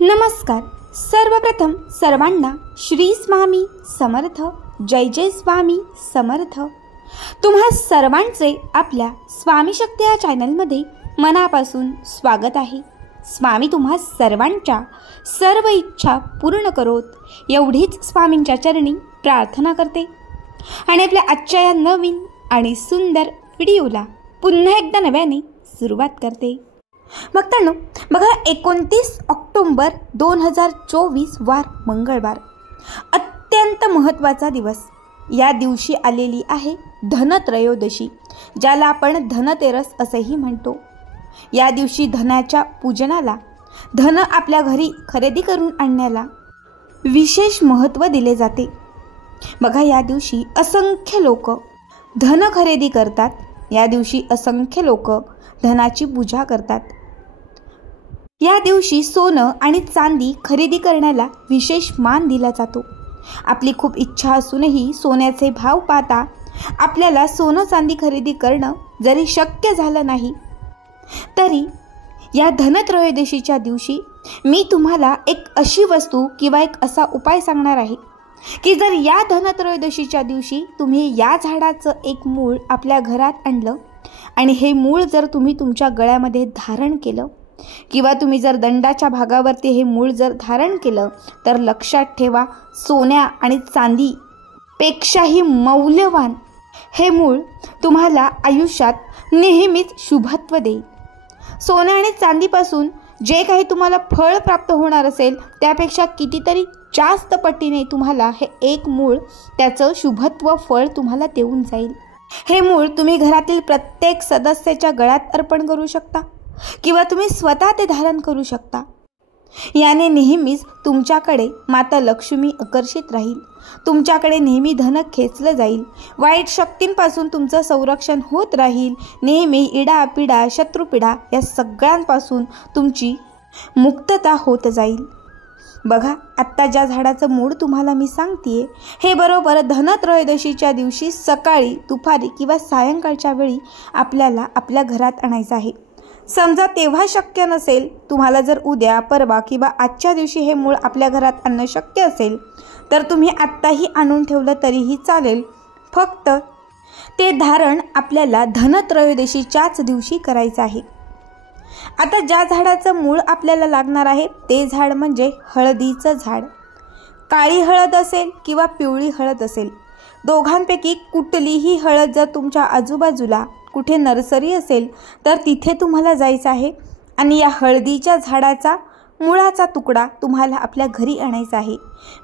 नमस्कार. सर्वप्रथम सर्वांना श्री स्वामी समर्थ. जय जय स्वामी समर्थ. तुम्हा सर्वांचे आपल्या स्वामी शक्ती या चॅनलमध्ये मनापासून स्वागत आहे. स्वामी तुम्हा सर्वांच्या सर्व इच्छा पूर्ण करोत एवढीच स्वामींच्या चरणी प्रार्थना करते आणि आपल्या आजच्या या नवीन आणि सुंदर व्हिडिओला पुन्हा एकदा नव्याने सुरुवात करते. भक्तांनो, बघा 29 ऑक्टोबर 2024 वार मंगळवार, अत्यंत महत्त्वाचा दिवस. या दिवशी आलेली आहे धनत्रयोदशी, ज्याला आपण धनतेरस असेही म्हणतो. या दिवशी धनाच्या पूजनाला, धन आपल्या घरी खरेदी करून आणण्याला विशेष महत्त्व दिले जाते. बघा, या दिवशी असंख्य लोक धन खरेदी करतात. या दिवशी असंख्य लोक धनाची पूजा करतात. या दिवशी सोनं आणि चांदी खरेदी करण्याला विशेष मान दिला जातो. आपली खूप इच्छा असूनही सोन्याचे भाव पाहता आपल्याला सोनं चांदी खरेदी करणं जरी शक्य झालं नाही, तरी या धनत्रयोदशीच्या दिवशी मी तुम्हाला एक अशी वस्तू किंवा एक असा उपाय सांगणार आहे की जर या धनत्रयोदशीच्या दिवशी तुम्ही या झाडाचं एक मूळ आपल्या घरात आणलं आणि हे मूळ जर तुम्ही तुमच्या गळ्यामध्ये धारण केलं किंवा तुम्ही जर दंडाच्या भागावरती हे मूळ जर धारण केलं, तर लक्षात ठेवा, सोन्या आणि चांदी पेक्षाही मौल्यवान हे मूळ तुम्हाला आयुष्यात नेहमीच शुभत्व देईल. सोन्या आणि चांदीपासून जे काही तुम्हाला फळ प्राप्त होणार असेल त्यापेक्षा कितीतरी जास्त पटीने तुम्हाला हे एक मूळ त्याचं शुभत्व फळ तुम्हाला देऊन जाईल. हे मूळ तुम्ही घरातील प्रत्येक सदस्याच्या गळ्यात अर्पण करू शकता किंवा तुम्ही स्वतः ते धारण करू शकता. याने नेहमीच तुमच्याकडे माता लक्ष्मी आकर्षित राहील. तुमच्याकडे नेहमी धन खेचलं जाईल. वाईट शक्तींपासून तुमचं संरक्षण होत राहील. नेहमी इडापिडा, शत्रुपिडा या सगळ्यांपासून तुमची मुक्तता होत जाईल. बघा, आत्ता ज्या झाडाचं मूळ तुम्हाला मी सांगतेय, हे बरोबर धनत्रयोदशीच्या दिवशी सकाळी, दुपारी किंवा सायंकाळच्या वेळी आपल्याला आपल्या घरात आणायचं आहे. समजा तेव्हा शक्य नसेल, तुम्हाला जर उद्या, परवा किंवा आजच्या दिवशी हे मूळ आपल्या घरात आणणं शक्य असेल, तर तुम्ही आत्ताही आणून ठेवलं तरीही चालेल. फक्त ते धारण आपल्याला धनत्रयोदशीच्याच दिवशी करायचं आहे. आता ज्या झाडाचं मूळ आपल्याला लागणार आहे ते झाड म्हणजे हळदीचं झाड. काळी हळद असेल किंवा पिवळी हळद असेल, दोघांपैकी कुठलीही हळद जर तुमच्या आजूबाजूला कुठे नर्सरी असेल तर तिथे तुम्हाला जायचं आहे आणि या हळदीच्या झाडाचा मुळाचा तुकडा तुम्हाला आपल्या घरी आणायचा आहे.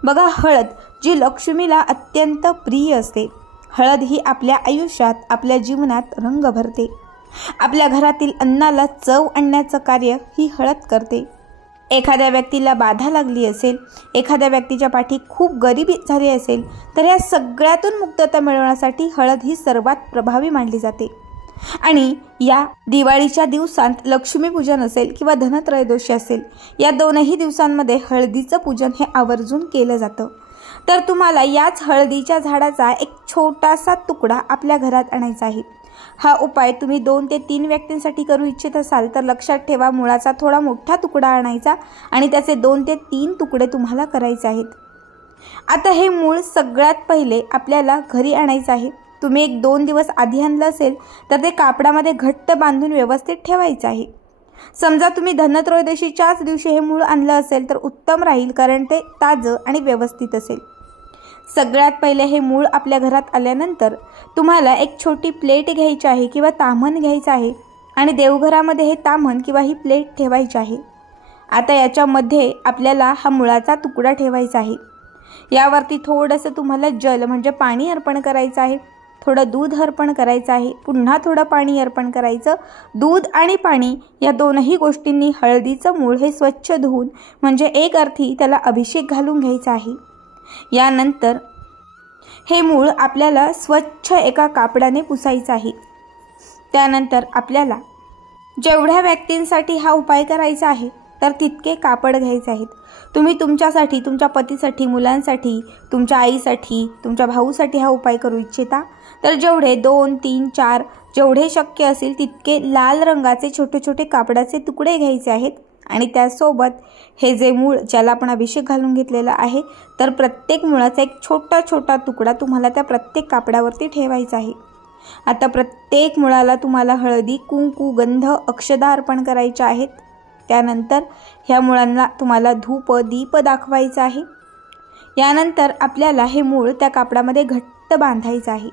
बघा, हळद जी लक्ष्मीला अत्यंत प्रिय असते. हळद ही आपल्या आयुष्यात, आपल्या जीवनात रंग भरते. आपल्या घरातील अन्नाला चव आणण्याचं कार्य ही हळद करते. एखाद्या व्यक्तीला बाधा लागली असेल, एखाद्या व्यक्तीच्या पाठी खूप गरिबी झाली असेल, तर या सगळ्यातून मुक्तता मिळवण्यासाठी हळद ही सर्वात प्रभावी मानली जाते. आणि या दिवाळीच्या दिवसांत लक्ष्मीपूजन असेल किंवा धनत्रयोदशी असेल, या दोनही दिवसांमध्ये हळदीचं पूजन हे आवर्जून केलं जातं. तर तुम्हाला याच हळदीच्या झाडाचा एक छोटासा तुकडा आपल्या घरात आणायचा आहे. हा उपाय तुम्ही 2 ते 3 व्यक्तींसाठी करू इच्छित असाल तर लक्षात ठेवा, मुळाचा थोडा मोठा तुकडा आणायचा आणि त्याचे 2 ते 3 तुकडे तुम्हाला करायचे आहेत. आता हे मूळ सगळ्यात पहिले आपल्याला घरी आणायचं आहे. तुम्ही 1-2 दिवस आधी आणलं असेल तर ते कापडामध्ये घट्ट बांधून व्यवस्थित ठेवायचं आहे. समजा तुम्ही धनत्रयोदशीच्याच दिवशी हे मूळ आणलं असेल तर उत्तम राहील, कारण ते ताजं आणि व्यवस्थित असेल. सगळ्यात पहिले हे मूळ आपल्या घरात आल्यानंतर तुम्हाला एक छोटी प्लेट घ्यायची आहे किंवा ताम्हण घ्यायचं आहे आणि देवघरामध्ये हे ताम्हण किंवा ही प्लेट ठेवायची आहे. आता याच्यामध्ये आपल्याला हा मुळाचा तुकडा ठेवायचा आहे. यावरती थोडंसं तुम्हाला जल म्हणजे पाणी अर्पण करायचं आहे. थोडं दूध अर्पण करायचं आहे. पुन्हा थोडं पाणी अर्पण करायचं. दूध आणि पाणी या दोनही गोष्टींनी हळदीचं मूळ हे स्वच्छ धुवून म्हणजे एक अर्थी त्याला अभिषेक घालून घ्यायचा आहे. यानंतर हे मूळ आपल्याला स्वच्छ एका कापडाने पुसायचं आहे. त्यानंतर आपल्याला जेवढ्या व्यक्तींसाठी हा उपाय करायचा आहे तर तितके कापड घ्यायचे आहेत. तुम्ही तुमच्यासाठी, तुमच्या पतीसाठी, मुलांसाठी, तुमच्या आईसाठी, तुमच्या भाऊसाठी हा उपाय करू इच्छिता तर जेवढे 2, 3, 4 जेवढे शक्य असेल तितके लाल रंगाचे छोटे छोटे कापडाचे तुकडे घ्यायचे आहेत आणि त्यासोबत हे जे मूळ ज्याला आपण अभिषेक घालून घेतलेला आहे, तर प्रत्येक मुळाचा एक छोटा छोटा तुकडा तुम्हाला त्या प्रत्येक कापडावरती ठेवायचा आहे। आता प्रत्येक मुळाला तुम्हाला हळदी, कुंकू, गंध, अक्षदा अर्पण करायच्या आहेत। त्यानंतर ह्या मुळांना तुम्हाला धूप, दीप दाखवायचा आहे। यानंतर आपल्याला हे मूळ त्या कापडामध्ये घट्ट बांधायचं आहे।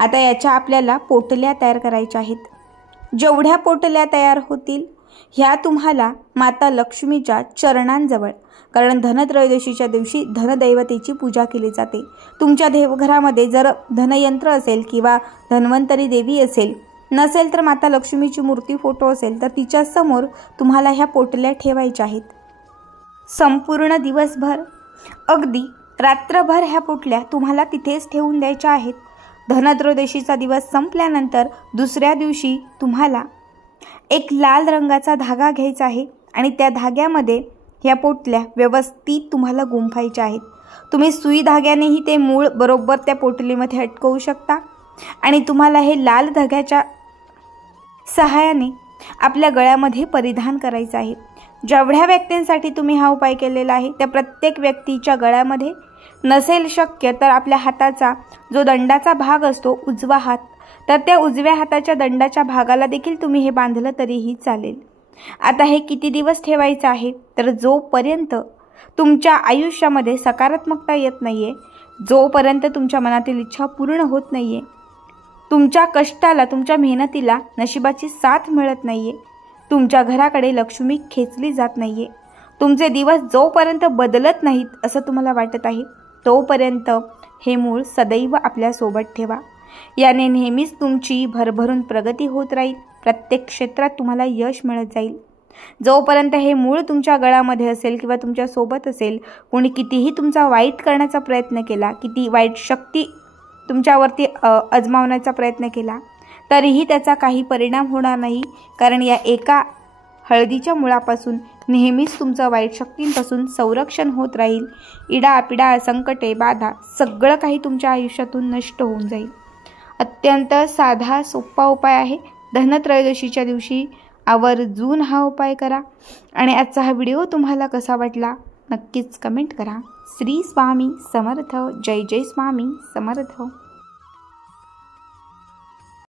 आता याच्या आपल्याला पोटल्या तयार करायच्या आहेत। जेवढ्या पोटल्या तयार होतील ह्या तुम्हाला माता लक्ष्मीच्या चरणांजवळ, कारण धनत्रयोदशीच्या दिवशी धनदैवतेची पूजा केली जाते। तुमच्या देवघरामध्ये जर धनयंत्र असेल किंवा धन्वंतरी देवी असेल, नसेल तर माता लक्ष्मीची मूर्ती, फोटो असेल तर तिच्या समोर तुम्हाला ह्या पोटल्या ठेवायच्या आहेत। संपूर्ण दिवसभर, अगदी रात्रभर ह्या पोटल्या तुम्हाला तिथेच ठेवून द्यायच्या आहेत। धनत्रयोदशीचा दिवस संपल्यानंतर दुसऱ्या दिवशी तुम्हाला एक लाल रंगाचा धागा घ्यायचा आहे आणि त्या धाग्यामध्ये ह्या पोटल्या व्यवस्थित तुम्हाला गुंफायच्या आहेत। तुम्ही सुई धाग्यानेही ते मूळ बरोबर त्या पोटलीमध्ये अटकवू शकता आणि तुम्हाला हे लाल धाग्याच्या सहाय्याने आपल्या गळ्यामध्ये परिधान करायचं आहे। जेवढ्या व्यक्तींसाठी तुम्ही हा उपाय केलेला आहे त्या प्रत्येक व्यक्तीच्या गळ्यामध्ये, नसेल शक्य तर आपल्या हाताचा जो दंडाचा भाग असतो उजवा हात, तर त्या उजव्या हाताच्या दंडाच्या भागाला देखील तुम्ही हे बांधलं तरीही चालेल। आता हे किती दिवस ठेवायचं आहे, तर जोपर्यंत तुमच्या आयुष्यामध्ये सकारात्मकता येत नाहीये, जोपर्यंत तुमच्या मनातील इच्छा पूर्ण होत नाहीये, तुमच्या कष्टाला, तुमच्या मेहनतीला नशिबाची साथ मिळत नाहीये, तुमच्या घराकडे लक्ष्मी खेचली जात नाहीये, तुमचे दिवस जोपर्यंत बदलत नाहीत असं तुम्हाला वाटत आहे, तोपर्यंत हे मूळ सदैव आपल्या सोबत ठेवा। याने नेहमीच तुमची भरभरून प्रगती होत राहील। प्रत्येक क्षेत्रात तुम्हाला यश मिळत जाईल। जोपर्यंत हे मूळ तुमच्या गळ्यामध्ये असेल किंवा तुमच्या सोबत असेल, कोणी कितीही तुमचा वाईट करण्याचा प्रयत्न केला, किती वाईट शक्ती तुमच्यावरती आजमावण्याचा प्रयत्न केला, तरीही त्याचा काही परिणाम होणार नाही, कारण या एका हळदीच्या मुळापासून नेहमीच तुमचं वाईट शक्तींपासून संरक्षण होत राहील। इडा, पिडा, संकटे, बाधा सगळं काही तुमच्या आयुष्यातून नष्ट होऊन जाईल। अत्यंत साधा सोपा उपाय आहे। धनत्रयोदशीच्या दिवशी आवर्जून हा उपाय करा आणि आजचा हा व्हिडिओ तुम्हाला कसा वाटला नक्कीच कमेंट करा। श्री स्वामी समर्थ। जय जय स्वामी समर्थ।